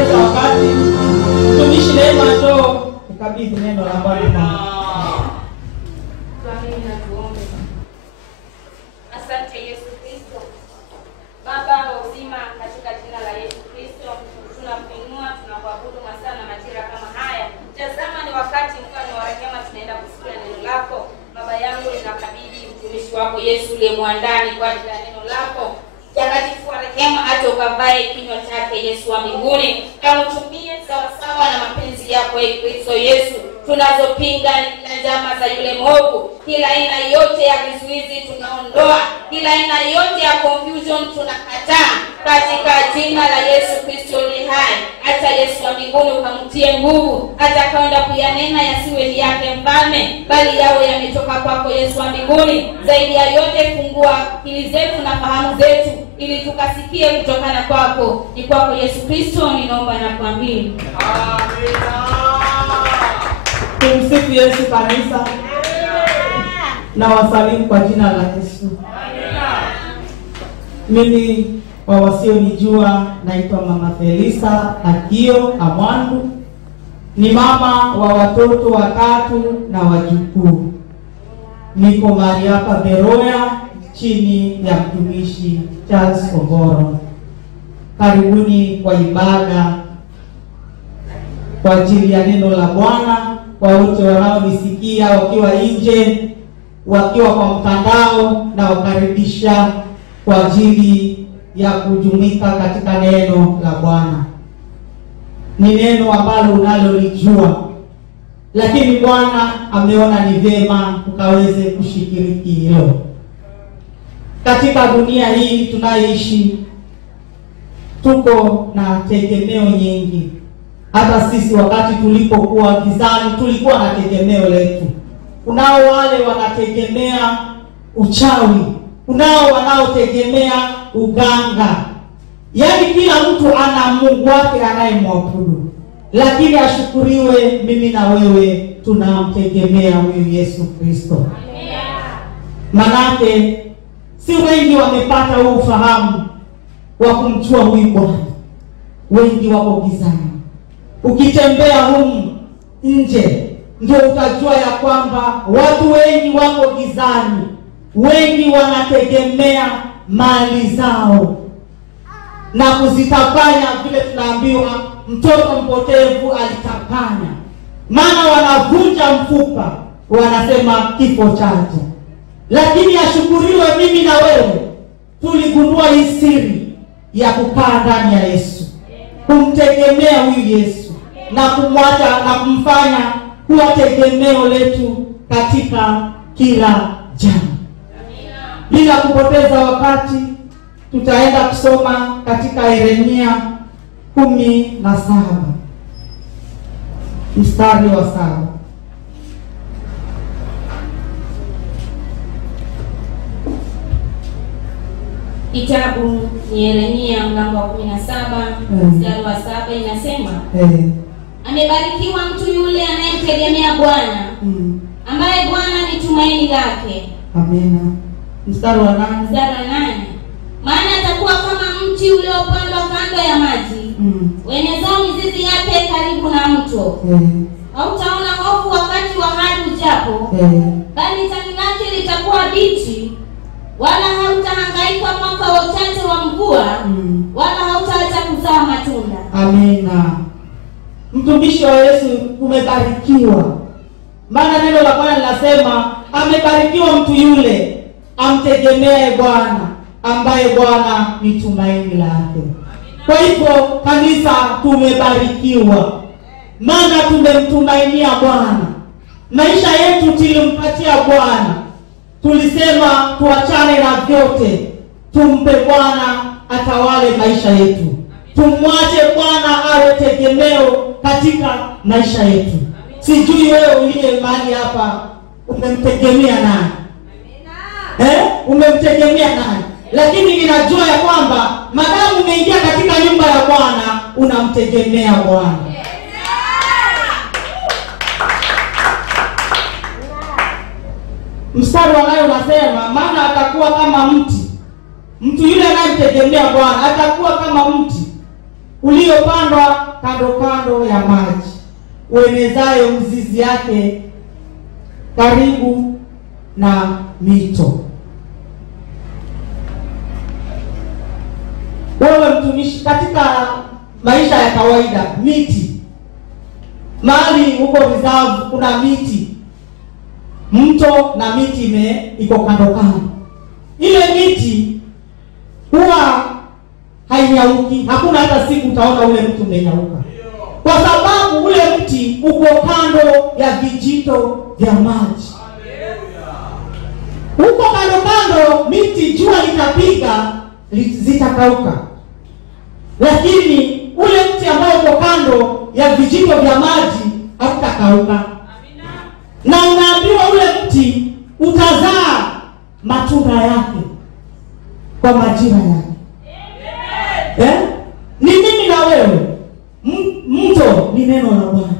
kupoteza wakati, mtumishi Neema njoo ukabidhi neno la Bwana. Asante Yesu Kristo. Baba wa uzima, katika jina la Yesu Kristo, tunakuinua, tunakuabudu masaa na majira kama haya. Tazama ni wakati mfano wa rehema, tunaenda kusikia neno lako. Baba yangu, ninakabidhi mtumishi wako Yesu uliyemwandani kwa ajili ya neno lako. Mtakatifu wa rehema, hata ukavae kinywa chake Yesu wa mbinguni, kamtumie sawa sawa na mapenzi yako Kristo Yesu. Tunazopinga kila njama za yule mwovu, kila aina yote ya vizuizi tunaondoa, kila aina yote ya confusion tunakataa katika jina la Yesu Kristo aliye hai. Hata Yesu wa mbinguni ukamtie nguvu, atakaenda kuyanena yasiwe ni yake mfalme, bali yawe yametoka kwako Yesu wa mbinguni. Zaidi ya yote, fungua akili zetu na fahamu zetu ili tukasikie kutokana kwako. Ni kwako Yesu Kristo ninaomba na kuamini. Amina. Tumsifu Yesu kanisa. Na wasalimu kwa jina la Yesu. Mimi kwa wasionijua naitwa Mama Felisa Akio Amwandu. Ni mama wa watoto watatu na wajukuu. Niko mahali hapa Beroya chini ya mtumishi Charles Ogoro. Karibuni kwa ibada kwa ajili ya neno la Bwana. Kwa wote wanaonisikia wakiwa nje, wakiwa kwa mtandao, na wakaribisha kwa ajili ya kujumuika katika neno la Bwana. Ni neno ambalo unalolijua, lakini Bwana ameona ni vyema tukaweze kushiriki hilo. Katika dunia hii tunayoishi, tuko na tegemeo nyingi. Hata sisi wakati tulipokuwa gizani tulikuwa na tegemeo letu. Kunao wale wanategemea uchawi, kunao wanaotegemea uganga. Yaani kila mtu ana Mungu wake anayemwabudu. Lakini ashukuriwe mimi na wewe tunamtegemea huyu Yesu Kristo. Manake si wengi wamepata huu ufahamu wa kumjua huyu Bwana. Wengi wako gizani. Ukitembea humu nje ndio utajua ya kwamba watu wengi wako gizani. Wengi wanategemea mali zao na kuzitapanya, vile tunaambiwa mtoto mpotevu alitapanya. Maana wanavunja mfupa, wanasema kifo chake. Lakini ashukuriwe mimi na wewe tuligundua hii siri ya kukaa ndani ya Yesu, kumtegemea huyu Yesu na kumwacha na kumfanya kuwa tegemeo letu katika kila jambo. Bila kupoteza wakati, tutaenda kusoma katika Yeremia 17 mstari wa 7. Kitabu ni Yeremia mlango wa 17 mstari wa 7 inasema, amebarikiwa mtu yule anayemtegemea Bwana, ambaye Bwana ni tumaini lake. Amina. Mstari wa 8. Mstari wa 8. Maana atakuwa kama mti uliopandwa kando ya maji, wenezao mizizi yake karibu na mto. Hautaona hofu wakati wa hadi ujapo, bali tawi lake litakuwa bichi, wala hautahangaika mwaka wa uchache wa mvua, wala hautaacha kuzaa matunda. Amina. Mtumishi wa Yesu umebarikiwa. Maana neno la Bwana linasema amebarikiwa mtu yule amtegemee Bwana, ambaye Bwana ni tumaini lake. Kwa hivyo kanisa tumebarikiwa, maana tumemtumainia Bwana. Maisha yetu tulimpatia Bwana. Tulisema tuachane na vyote, tumpe Bwana atawale maisha yetu. Tumwache Bwana awe tegemeo katika maisha yetu. Sijui wewe uliye mahali hapa umemtegemea nani? Umemtegemea nani? Lakini ninajua ya kwamba madamu umeingia katika nyumba ya Bwana unamtegemea Bwana. Mstari wa 8 unasema, maana atakuwa kama mti. Mtu yule anayemtegemea Bwana atakuwa kama mti uliopandwa kando kando ya maji, uenezayo mzizi yake karibu na mito. Wewe mtumishi, katika maisha ya kawaida, miti mahali huko reserve kuna miti, mto na miti iko kando kando. Ile miti huwa hainyauki, hakuna hata siku utaona ule mti umenyauka, kwa sababu ule mti uko kando ya vijito vya maji. Huko kando kando miti, jua litapiga zitakauka, lakini ule mti ambao uko kando ya vijito vya maji hautakauka. Na unaambiwa ule mti utazaa matunda yake kwa majira yake. Ni mimi na wewe. Mto ni neno la Bwana.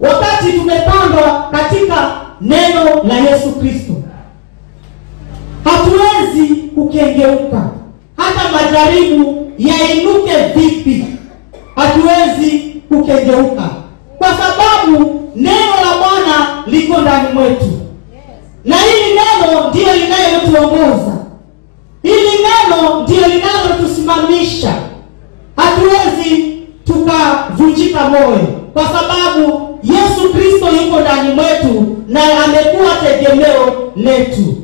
Wakati tumepandwa katika neno la Yesu Kristo, hatuwezi kukengeuka. Hata majaribu yainuke vipi, hatuwezi kukengeuka, kwa sababu neno la Bwana liko ndani mwetu. Na hili neno ndiyo linalotuongoza. Hili neno ndiyo linalotusimamisha. Hatuwezi tukavunjika moyo, kwa sababu Yesu Kristo yuko ndani mwetu na amekuwa tegemeo letu.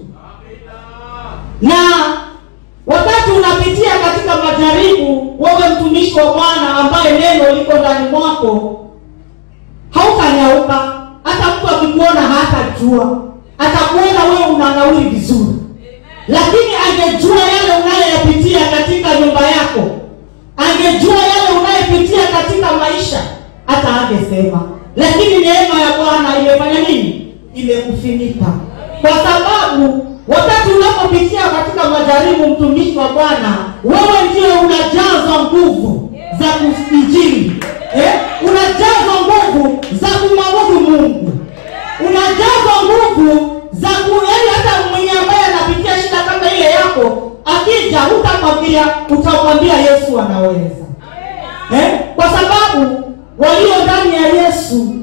Na wakati unapitia katika majaribu, wewe mtumishi wa Bwana ambaye neno liko ndani mwako, hautanyauka. Hata mtu akikuona hatajua, atakuona wewe unanawiri vizuri. Lakini angejua yale unayoyapitia katika nyumba yako, angejua yale unayopitia katika maisha, hata angesema. Lakini neema ya Bwana imefanya nini? Imekufunika. Kwa sababu wakati unapopitia katika majaribu, mtumishi wa Bwana, wewe ndio unajazwa nguvu za kuinjili. Unajazwa nguvu za kumwabudu Mungu. Unajazwa nguvu za yaani hata mwenye ambaye anapitia shida kama ile yako, akija utamwambia Yesu anaweza. Kwa sababu walio ndani ya Yesu,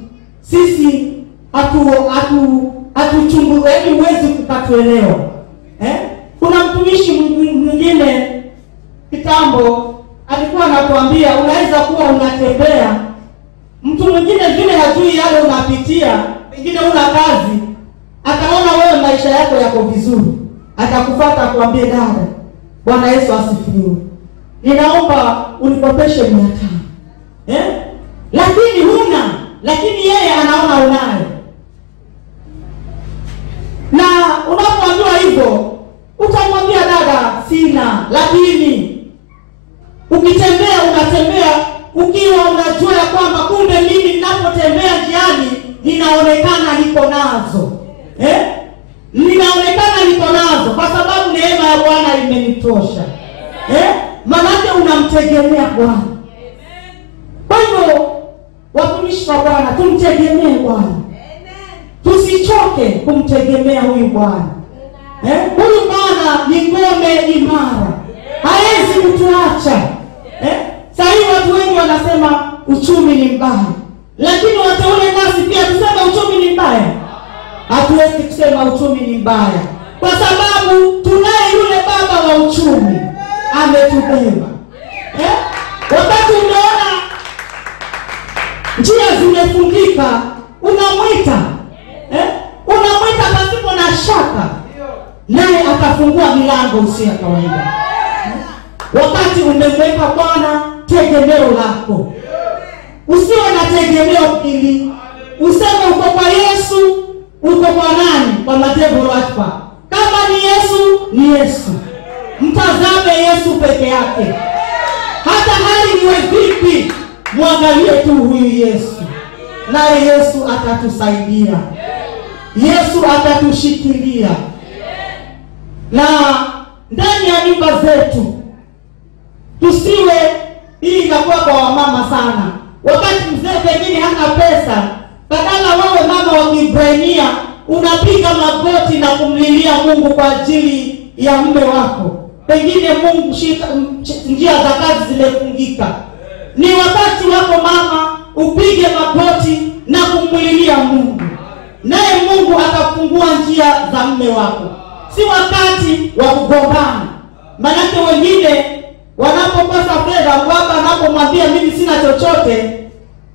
sisi hatuchunguzi, huwezi kukatuelewa. Kuna mtumishi mwingine kitambo alikuwa anatuambia, unaweza kuwa unatembea, mtu mwingine vile hajui yale unapitia, pengine una kazi, akaona wewe maisha yako yako vizuri, atakufuata kuambia, dada, Bwana Yesu asifiwe, ninaomba unikopeshe 500. Lakini huna, lakini yeye anaona unayo. Na unapomwambia hivyo, utamwambia, dada, sina. Lakini ukitembea, unatembea ukiwa unajua ya kwamba kumbe mimi ninapotembea njiani ninaonekana niko nazo. Ninaonekana niko nazo kwa sababu neema ya Bwana imenitosha. Manake unamtegemea Bwana. Kwa hivyo watumishi wa Bwana, tumtegemee Bwana. Tusichoke kumtegemea huyu Bwana. Huyu Bwana ni ngome imara, haezi kutuacha. Sasa watu wengi wanasema uchumi ni mbaya, lakini wateule nasi pia tuseme uchumi ni mbaya? Hatuwezi kusema uchumi ni mbaya, kwa sababu tunaye yule baba wa uchumi, ametubeba. Wakati unaona njia zimefungika, unamwita. Unamwita pasipo na shaka, naye akafungua milango usio ya kawaida. Wakati umemweka Bwana tegemeo lako, usiwe na tegemeo hili. Useme uko kwa Yesu, uko kwa nani? Kwa madhehebu watu. Kama ni Yesu, ni Yesu. Mtazame Yesu peke yake. Hata hali niwe vipi, mwangalie tu huyu Yesu. Naye Yesu atatusaidia. Yesu atatushikilia. Na ndani ya nyumba zetu tusiwe, hii inakuwa kwa wamama sana. Wakati mzee pengine hana pesa, badala wewe mama wa Kiibrania unapiga magoti na kumlilia Mungu kwa ajili ya mume wako. Pengine Mungu njia za kazi zimefungika. Ni wakati wako mama upige magoti na kumlilia Mungu, naye Mungu atafungua njia za mume wako. Si wakati wa kugombana. Maana wengine wanapokosa fedha, baba anapomwambia mimi sina chochote,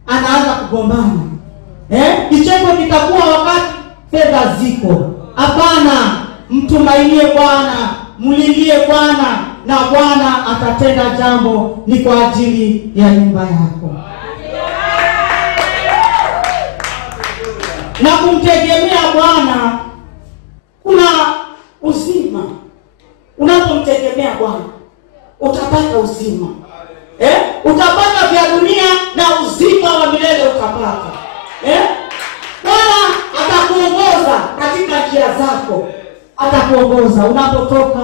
anaanza kugombana. Kicheko kitakuwa wakati fedha ziko. Hapana, mtumainie Bwana, mlilie Bwana, na Bwana atatenda jambo ni kwa ajili ya nyumba yako. Na kumtegemea Bwana kuna uzima. Unapomtegemea Bwana utapata uzima. Utapata vya dunia na uzima wa milele utapata. Bwana atakuongoza katika njia zako. Atakuongoza unapotoka,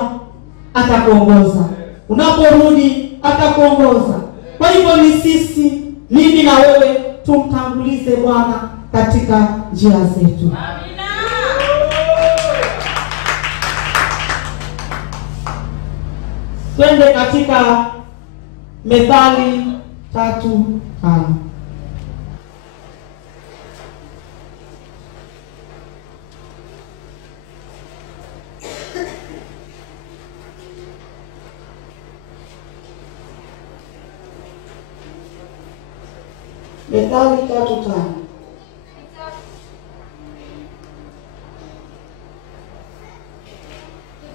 atakuongoza unaporudi, atakuongoza. Kwa hivyo ni sisi, mimi na wewe, tumtangulize Bwana katika njia zetu. Amina. Twende katika Methali 3:5. Methali 3:5.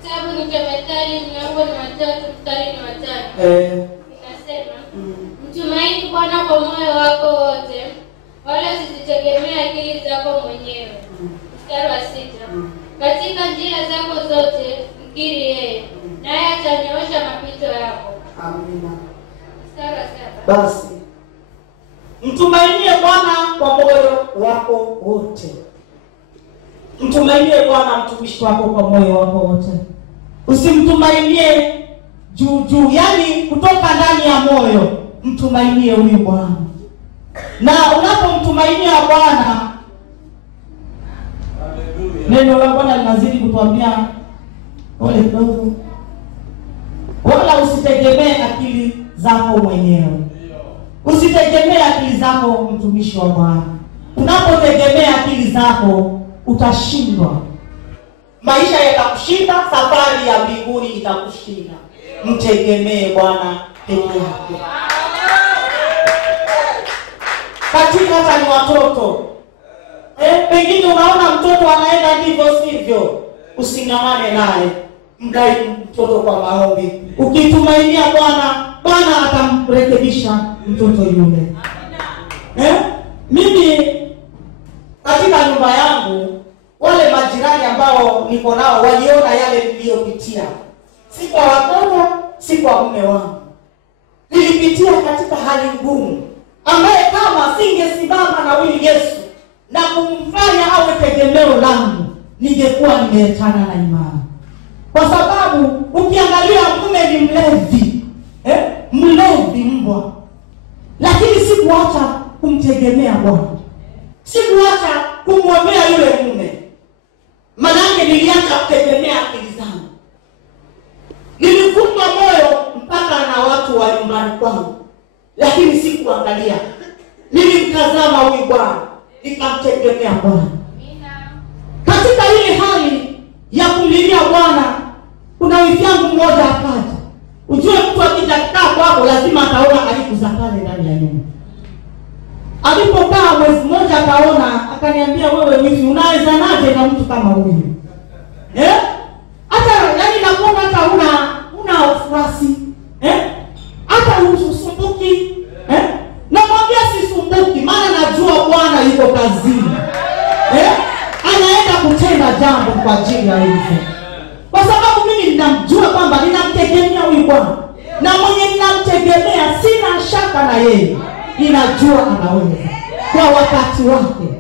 Kitabu ni cha Methali mlango ni 3 mstari ni 5. Inasema, mtumaini Bwana kwa moyo wako wote, wala usitegemee akili zako mwenyewe. Mstari wa 6. Katika njia zako zote mkiri yeye, naye atanyoosha mapito yako. Amina. Mstari wa 7. Basi mtumainie Bwana kwa moyo wako wote. Mtumainie Bwana mtumishi wako kwa moyo wako wote. Usimtumainie juu, yani kutoka ndani ya moyo. Mtumainie huyu Bwana. Na unapomtumainia Bwana, neno la Bwana linazidi kutuambia ole kidogo, wala usitegemee akili zako mwenyewe. Usitegemee akili zako, mtumishi wa Bwana. Unapotegemea akili zako utashindwa. Maisha yatakushinda, safari ya mbinguni itakushinda. Mtegemee Bwana peke yake. Katika hata ni watoto. Pengine unaona mtoto anaenda ndivyo sivyo, using'ang'ane naye. Mdai mtoto kwa maombi. Ukitumainia Bwana, Bwana atamrekebisha mtoto yule. Mimi katika nyumba yangu, wale majirani ambao niko nao waliona yale niliyopitia. Si kwa watoto, si kwa mume wangu. Nilipitia katika hali ngumu, ambaye kama singesimama na huyu Yesu na kumfanya awe tegemeo langu, ningekuwa nimeachana na imani. Kwa sababu ukiangalia mume ni mlevi, mlevi mbwa. Lakini sikuacha kumtegemea Bwana. Sikuacha kumwombea yule mume. Maana niliacha kutegemea akili zangu. Nilifungwa moyo mpaka na watu wa nyumbani kwangu. Lakini sikuangalia. Nilimtazama huyu Bwana, nikamtegemea Bwana. Katika ile hali ya kulilia Bwana, kuna wiki yangu mmoja akaja. Ujue mtu akija kukaa kwako lazima ataona karibu za pale ndani ya nyumba. Alipokaa mwezi mmoja akaona, akaniambia, wewe wifi unaweza naje na mtu kama huyu? Hata yani nakuona hata una ufurasi. Hata usumbuki. Namwambia sisumbuki, maana najua Bwana yuko kazini. Anaenda kutenda jambo kwa ajili ya hivyo. Kwa sababu mimi ninamjua kwamba ninamtegemea huyu Bwana. Na mwenye ninamtegemea sina shaka na yeye. Ninajua anaweza kwa wakati wake.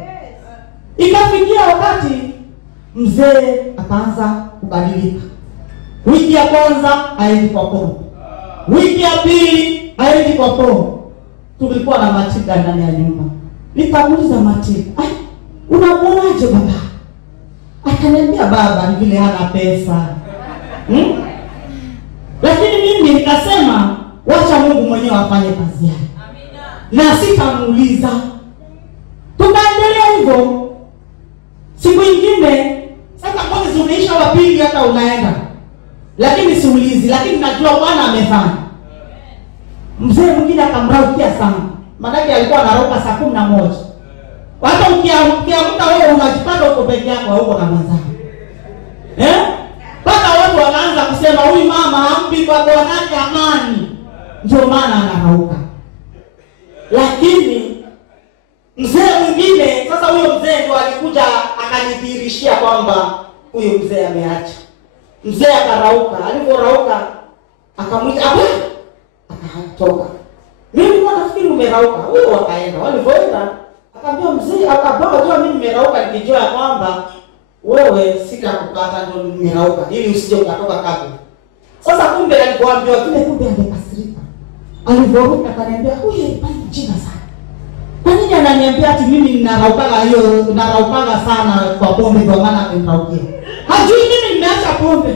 Ikafikia wakati mzee akaanza kubadilika. Wiki ya kwanza haendi kwa pombe. Wiki ya pili haendi kwa pombe. Tulikuwa na Matilda ndani ya nyumba. Nikamuuliza Matilda, unamuonaje baba? Akaniambia, baba ni vile hana pesa. Lakini mimi nikasema wacha Mungu mwenyewe afanye kazi yake. na sitamuuliza. Tukaendelea hivyo. Siku nyingine sasa mwezi umeisha wa pili hata unaenda. Lakini siulizi, lakini najua Bwana amefanya. Mzee mwingine akamraukia sana. Maana alikuwa anarauka saa 11. Hata ukiamka wewe unajipata uko peke yako huko na mwenzako. Mpaka watu wanaanza kusema huyu mama hampi kwa bwanake amani. Ndio maana anarauka. Lakini mzee mwingine, sasa huyo mzee ndio alikuja akanidhihirishia kwamba huyo mzee ameacha. Mzee akarauka, aliporauka akamwita akatoka. Mimi nafikiri umerauka. Huyo wakaenda. Walipoenda akamwambia mzee, akababa mimi nimerauka nikijua kwamba wewe sitakupata ndio nimerauka ili usije ukatoka kabla. Sasa kumbe alipoambiwa kile, kumbe amekasirika. Aliporuka akaniambia huyu ni mjinga sana. Kwa nini ananiambia ati mimi ninaraukaga sana kwa pombe kwa maana ameniraukia? Hajui mimi nimeacha pombe.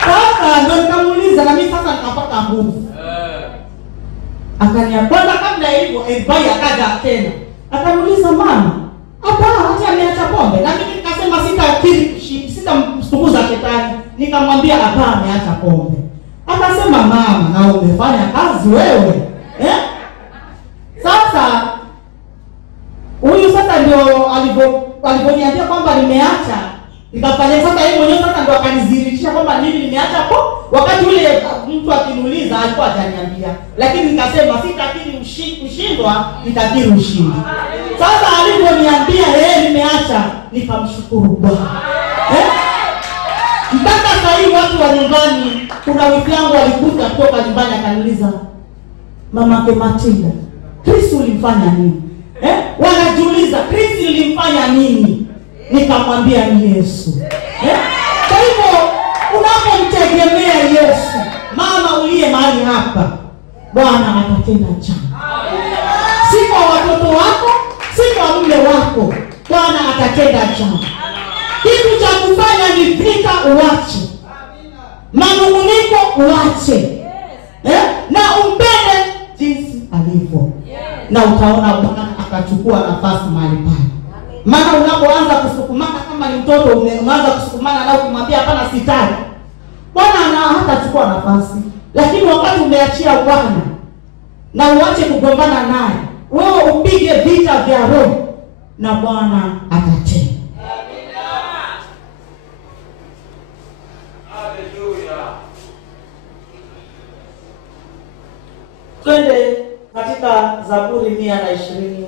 Sasa ndio nikamuuliza na mimi sasa nikapata nguvu. Akaniambia kabla hivyo Ebai akaja tena. Akamuuliza mama, hapa hata ameacha pombe? Na mimi nikasema sitamstukuza shetani. Nikamwambia hapa ameacha pombe. Akasema mama, na umefanya kazi wewe. Sasa huyu sasa ndio aliponiambia kwamba nimeacha. Nikafanya sasa yeye mwenyewe sasa ndio akanidhihirisha kwamba mimi nimeacha hapo. Wakati ule mtu akiniuliza alikuwa hajaniambia. Lakini nikasema sitakiri kushindwa, nitakiri ushindi. Sasa aliponiambia nimeacha, nikamshukuru Bwana. Mpaka sasa hivi watu wa nyumbani, kuna wiki yangu alikuja kutoka nyumbani akaniuliza, Mama Matilda, Kristo ulimfanya nini? Wanajiuliza Kristo ulimfanya nini? Nikamwambia ni Yesu. Kwa hivyo unapomtegemea Yesu, mama uliye mahali hapa, Bwana atatenda jambo. Si kwa watoto wako, si kwa mume wako, Bwana atatenda jambo. Kitu cha kufanya ni vita uache. Manunguniko uache. Na umpende jinsi alivyo. Na utaona Bwana akachukua nafasi mahali pale. Maana unapoanza kusukumana kama ni mtoto unaanza kusukumana na ukimwambia hapana sitaki, Bwana hatachukua nafasi. Lakini wakati umeachia Bwana na uache kugombana naye, wewe upige vita vya roho na Bwana atatenda. Twende katika Zaburi 125.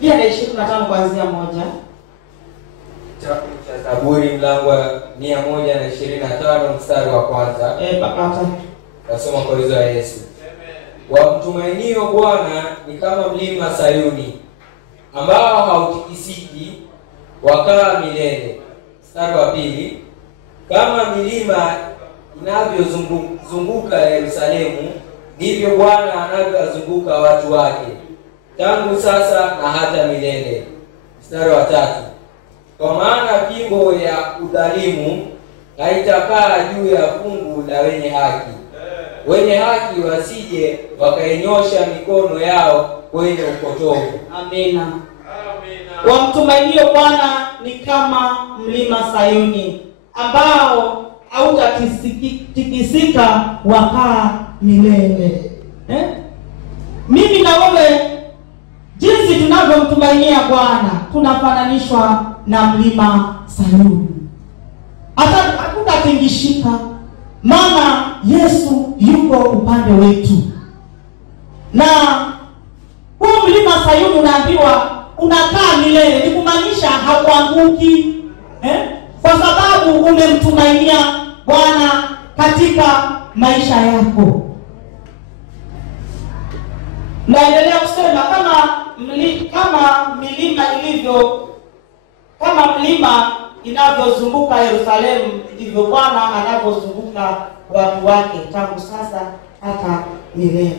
Pia na 25 kuanzia 1. Cha Zaburi mlango wa 125 mstari wa kwanza. Bakata. Nasoma kwa uwezo wa Yesu. Wamtumainio Bwana ni kama mlima Sayuni, ambao hautikisiki, wakaa milele. Mstari wa 2. Kama milima inavyozunguka Yerusalemu, ndivyo Bwana anavyozunguka watu wake, tangu sasa na hata milele. Mstari wa 3. Kwa maana fimbo ya udhalimu haitakaa juu ya fungu la wenye haki. Wenye haki wasije wakainyosha mikono yao kwenye upotovu. Amina. Wamtumainio Bwana ni kama mlima Sayuni, ambao hautatikisika, wakaa milele. Mimi na wewe, jinsi tunavyomtumainia Bwana, tunafananishwa na mlima Sayuni. Hata hakutatingishika, maana Yesu yuko upande wetu. Na huu mlima Sayuni unaambiwa unakaa milele, ni kumaanisha hauanguki, kwa sababu umemtumainia Bwana katika maisha yako. Naendelea kusema kama kama milima ilivyo, kama mlima inavyozunguka Yerusalemu, ndivyo Bwana anavyozunguka watu wake tangu sasa hata milele.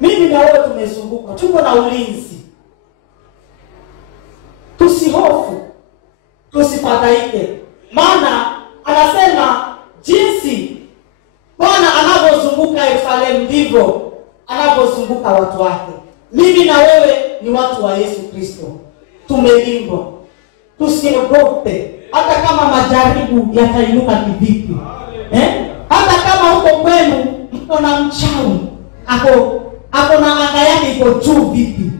Mimi na wewe tumezunguka, tuko na ulinzi. Tusihofu, tusifadhaike. Maana anasema jinsi Bwana anavyozunguka Yerusalemu ndivyo anavyozunguka watu wake. Mimi na wewe ni watu wa Yesu Kristo. Tumelindwa. Tusiogope hata kama majaribu yatainuka kivipi. Hata kama huko kwenu mko na mchawi, ako na anga yake iko juu vipi.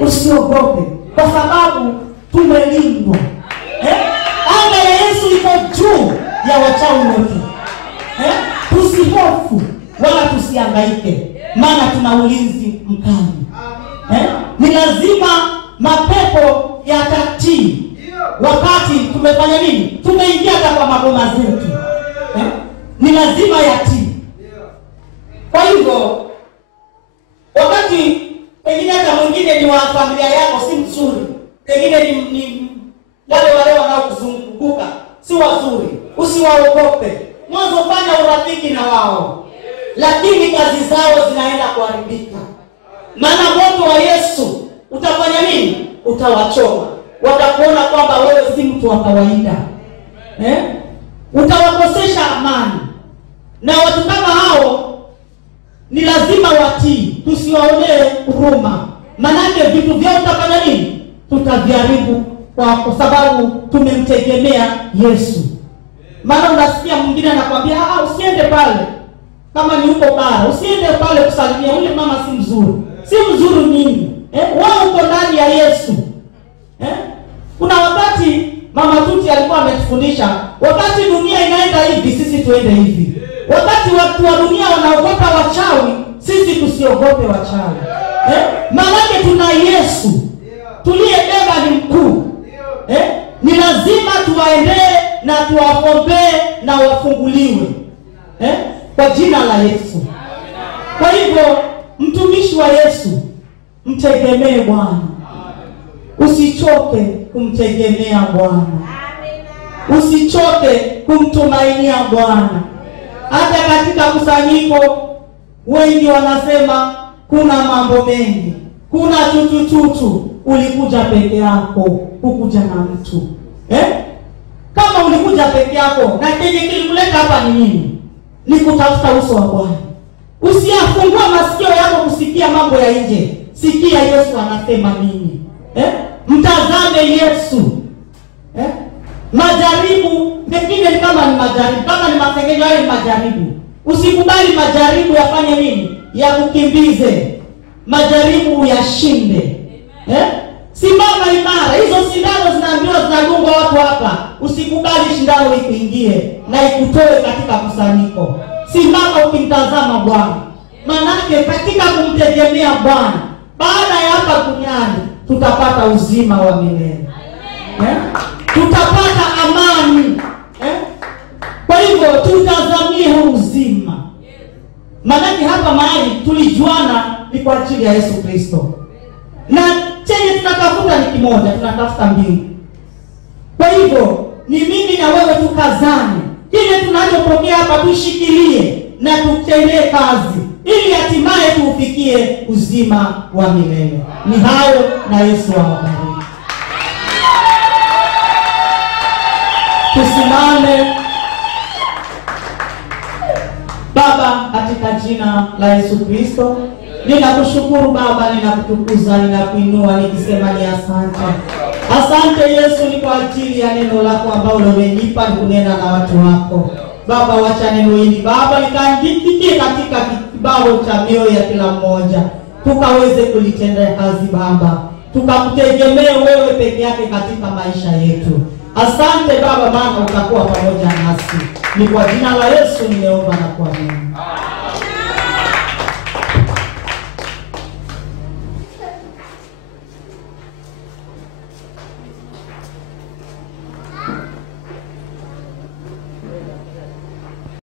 Usiogope kwa sababu tumelindwa. Anga ya Yesu iko juu ya wachawi wote. Tusihofu wala tusihangaike, maana tuna ulinzi mkali. Ni lazima mapepo yatatii wakati tumefanya nini? Tumeingia kwa magoma zetu. Ni lazima yatii. Kwa hivyo wakati pengine hata mwingine ni wa familia yako si mzuri, pengine ni wale wanaokuzunguka si wazuri, usiwaogope. Mwanzo fanya urafiki na wao, lakini kazi zao zinaenda kuharibika. Maana moto wa Yesu utafanya nini? Utawachoma. Watakuona kwamba wewe si mtu wa kawaida. Utawakosesha amani. Na watu kama hao ni lazima watii, tusiwaonee huruma. Manake vitu vyao utafanya nini? Tutaviharibu kwa sababu tumemtegemea Yesu. Maana unasikia mwingine anakuambia usiende pale. Kama ni uko bara, usiende pale kusalimia ule mama si mzuri. Si mzuri nini? Wao uko ndani ya Yesu. Kuna wakati Mama Tuti alikuwa ametufundisha, wakati dunia inaenda hivi, sisi tuende hivi. Wakati watu wa dunia wanaogopa wachawi, sisi tusiogope wachawi. Maana tuna Yesu. Tuliyebeba ni mkuu. Ni lazima tuwaendee na tuwaombee na wafunguliwe. Kwa jina la Yesu. Kwa hivyo mtumishi wa Yesu, mtegemee Bwana. Usichoke kumtegemea Bwana. Usichoke kumtumainia Bwana. Hata katika kusanyiko wengi wanasema kuna mambo mengi. Kuna tutututu, ulikuja peke yako, ukuja na mtu. Kama ulikuja peke yako, na kenye kilikuleta hapa ni nini? Ni kutafuta uso wa Bwana. Usiafungua masikio yako kusikia mambo ya nje. Sikia Yesu anasema nini. Mtazame Yesu. Majaribu mengine ni kama ni majaribu, kama ni masengenyo hayo ni majaribu. Usikubali majaribu yafanye nini? Ya kukimbize. Majaribu yashinde. Simama imara. Hizo sindano zinaambiwa zinadungwa watu hapa. Usikubali shindano ikuingie na ikutoe katika kusanyiko. Simama ukimtazama Bwana. Manake katika kumtegemea Bwana, baada ya hapa duniani tutapata uzima wa milele. Tutapata amani. Kwa hivyo tutazamie uzima. Manake hapa mahali tulijuana ni kwa ajili ya Yesu Kristo. Na chenye tunatafuta ni kimoja, tunatafuta mbingu. Kwa hivyo ni mimi na wewe tukazane. Kile tunachopokea hapa tushikilie na tutendee kazi ili hatimaye tuufikie uzima wa milele. Ni hayo na Yesu awabariki. Tusimame. Baba, katika jina la Yesu Kristo, ninakushukuru Baba, ninakutukuza, ninakuinua nikisema ni asante. Asante Yesu ni kwa ajili ya neno lako ambalo umenipa kunena na watu wako. Baba, wacha neno hili Baba likaandike katika kibao cha mioyo ya kila mmoja. Tukaweze kulitendea kazi Baba. Tukakutegemea wewe peke yake katika maisha yetu. Asante Baba, maana utakuwa pamoja nasi. Ni kwa jina la Yesu nimeomba na kuamini.